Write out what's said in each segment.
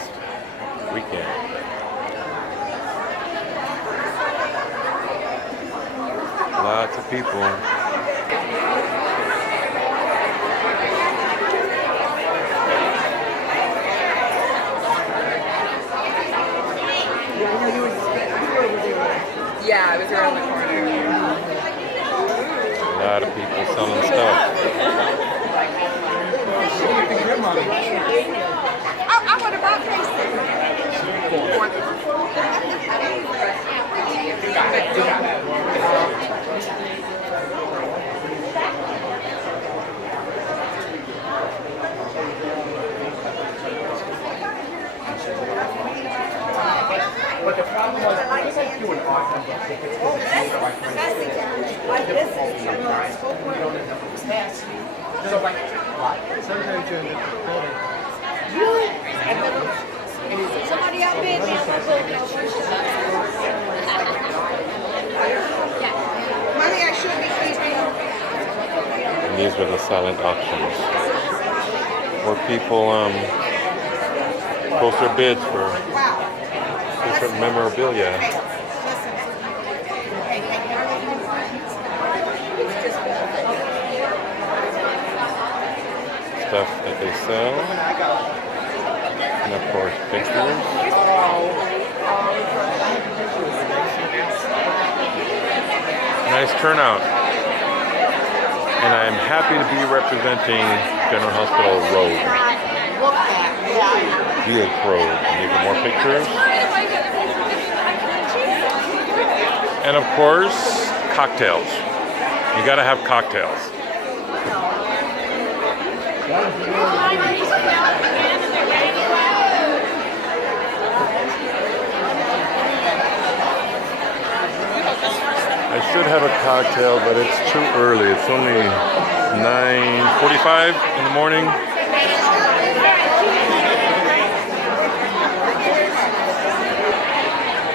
next weekend. Lots of people. Yeah, I was around the corner. A lot of people selling stuff. I would have bought Casey. But the problem was, I just had to do an awesome tickets. Like this is so like, sometimes you're in the building. Really? I've never. Somebody outbid me on my book. Money I should be keeping. And these were the silent auctions where people post their bids for different memorabilia. Stuff that they sell. And of course pictures. Nice turnout. And I'm happy to be representing General Hospital Road. Buick Road. And even more pictures. And of course, cocktails. You gotta have cocktails. I should have a cocktail, but it's too early. It's only 9:45 in the morning.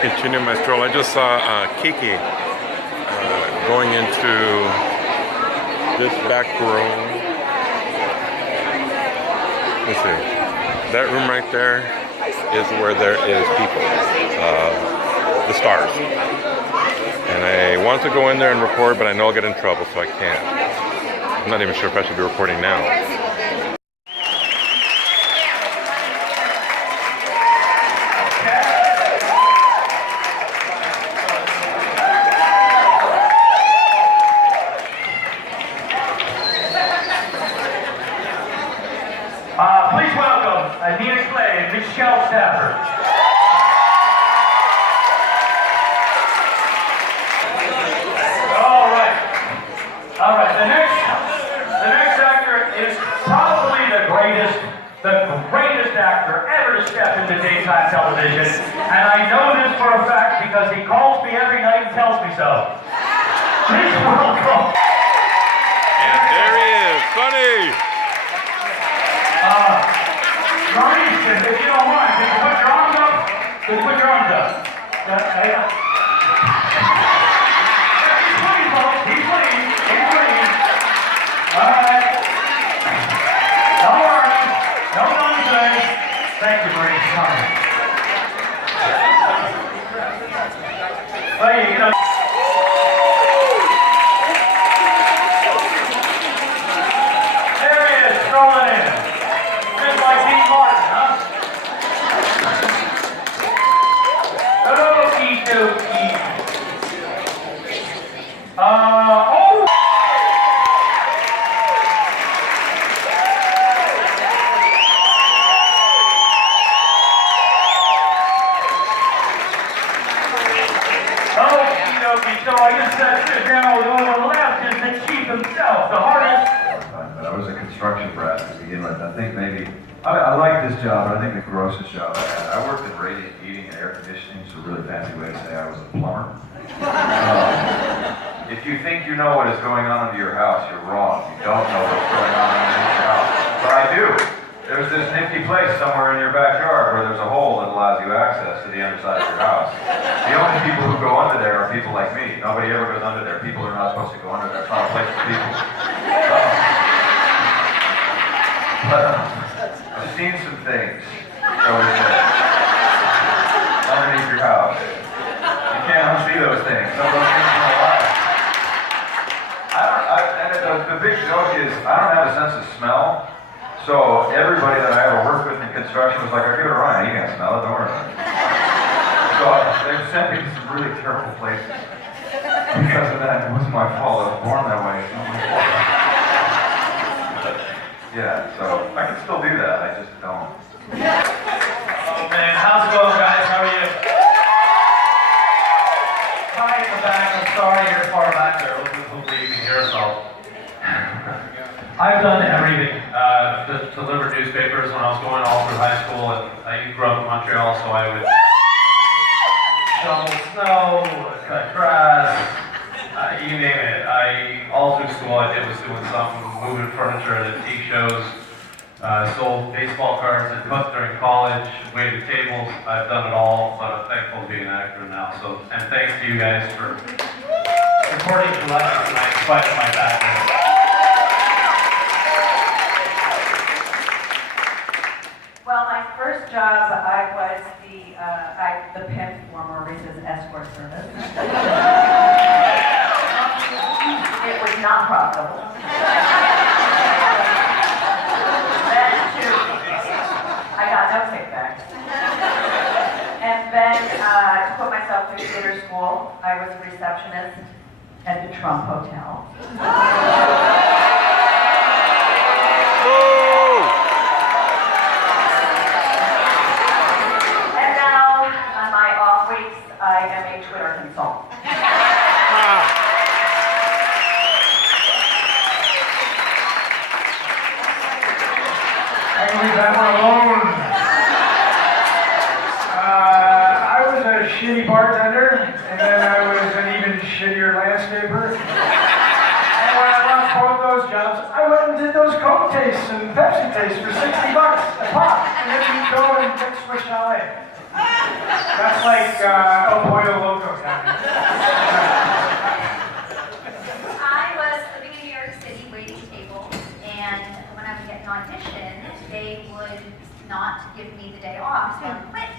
Continue my stroll. I just saw Kiki going into this back room. Let's see. That room right there is where there is people. The stars. And I want to go in there and record, but I know I'll get in trouble, so I can't. I'm not even sure if I should be recording now. Please welcome Anita Clay and Michelle Stafford. All right. The next actor is probably the greatest actor ever to step into daytime television, and I know this for a fact because he calls me every night and tells me so. Please welcome. And there he is, Sonny. Maurice, if you don't mind, could you put your arms up? Could you put your arms up? He's clean, folks. He's clean. He's clean. All right. Don't worry. No nonsense. Thank you, Maurice. Sorry. Well, you know. There he is, strolling in. Just like Dean Martin, huh? Okie dokie. Oh! Okie dokie. So I guess that's now on the left is the chief himself, the hardest. But I was a construction brat to begin with. I think maybe, I like this job, but I think the grossest job I had. I worked in radiant heating and air conditioning, so a really fancy way to say I was a plumber. If you think you know what is going on under your house, you're wrong. You don't know what's going on underneath your house. But I do. There's this nifty place somewhere in your backyard where there's a hole that allows you access to the underside of your house. The only people who go under there are people like me. Nobody ever goes under there. People are not supposed to go under there. It's not a place for people. But I've seen some things. was underneath your house. You can't unsee those things. Some of those things are alive. The big joke is, I don't have a sense of smell. So everybody that I ever worked with in construction was like, "I'll give it a run. You can't smell it. Don't worry about it." So they've sent me to some really terrible places because of that. It wasn't my fault. I was born that way. It's not my fault. Yeah, so I can still do that. I just don't. Oh man, how's it going, guys? How are you? Hi in the back. I'm sorry you're far back there. Hopefully you can hear us all. I've done everything. Delivered newspapers when I was going all through high school, and I grew up in Montreal, so I would shovel snow, cut grass, you name it. All through school I did was doing something, moving furniture at antique shows, sold baseball cards and cooked during college, waited tables. I've done it all, but I'm thankful to be an actor now. So, and thanks to you guys for supporting Gillespie tonight, despite my background. Well, my first job, I was the pimp for Maurice's escort service. It was not profitable. Then, too, I got no kickbacks. And then, to put myself through theater school, I was a receptionist at the Trump Hotel. I am a Twitter consultant. I leave that one alone. I was a shitty bartender, and then I was an even shittier landscaper. And when I lost both those jobs, I went and did those Coke tastes and Pepsi tastes for $60 a pop. And then you go and get Swiss Chalet. That's like El Pollo Loco time. I was living in New York City waiting tables, and when I would get an audition, they would not give me the day off, so I would quit.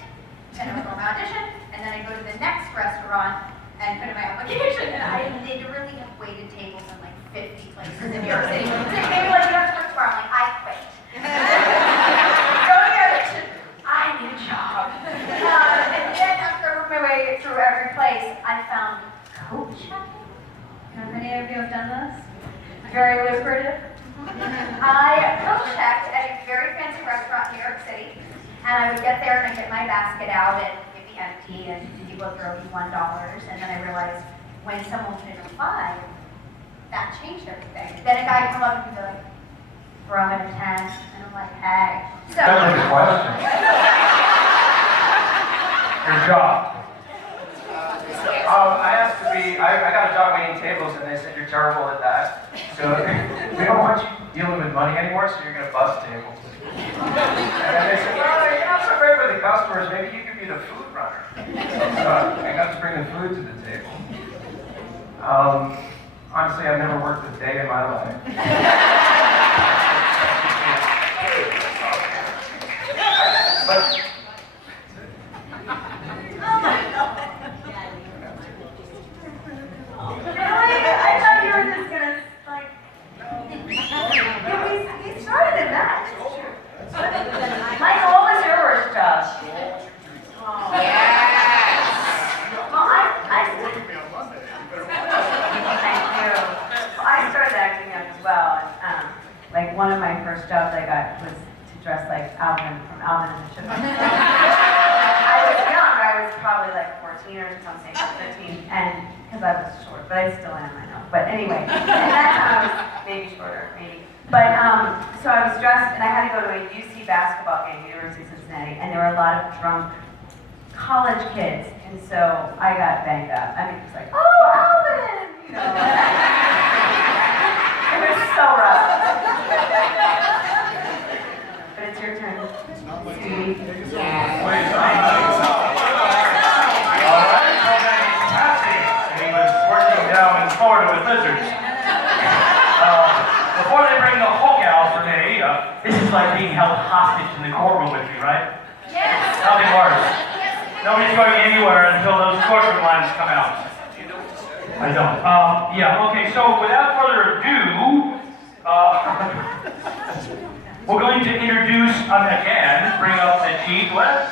And I would go on my audition, and then I'd go to the next restaurant and put in my application, and I literally have waited tables in like 50 places in New York City. So maybe like, you have to work tomorrow, I'm like, I quit. Go to the audition, I need a job. And then after I worked my way through every place, I found coat checking. How many of you have done this? Very lucrative. I coat checked at a very fancy restaurant in New York City, and I would get there and I'd get my basket out and it'd be empty, and you would throw me $1, and then I realized when someone put in a 5, that changed everything. Then a guy would come up and be like, throw in a 10, and I'm like, hey. So, That's a good question. Your job. I asked to be, I got a job waiting tables and they said you're terrible at that. So we don't want you dealing with money anymore, so you're going to bust tables. And then they said, well, you're not so great with the customers, maybe you could be the food runner. So I got to bring the food to the table. Honestly, I've never worked a day in my life. But I thought you were just gonna, like, yeah, we started in that. Michael, what was your worst job? Oh. Yes. Well, thank you. Well, I started acting young as well. And, like, one of my first jobs I got was to dress like Alvin from Alvin and the Chipmunks. I was young. I was probably like 14 or something, 15, and because I was short, but I still am, I know. But anyway, and that time I was maybe shorter, maybe. But so I was dressed, and I had to go to a UC basketball game, University of Cincinnati, and there were a lot of drunk college kids, and so I got banged up. I mean, it was like, oh, Alvin, you know. It was so rough. But it's your turn, sweetie. Florida with lizards. Before they bring the Hulk out for me, this is like being held hostage in the courtroom with me, right? yeah, anywhere until those courtroom lines come out. I don't. Yeah, okay, so without further ado, we're going to introduce, again, bring up the chief. What?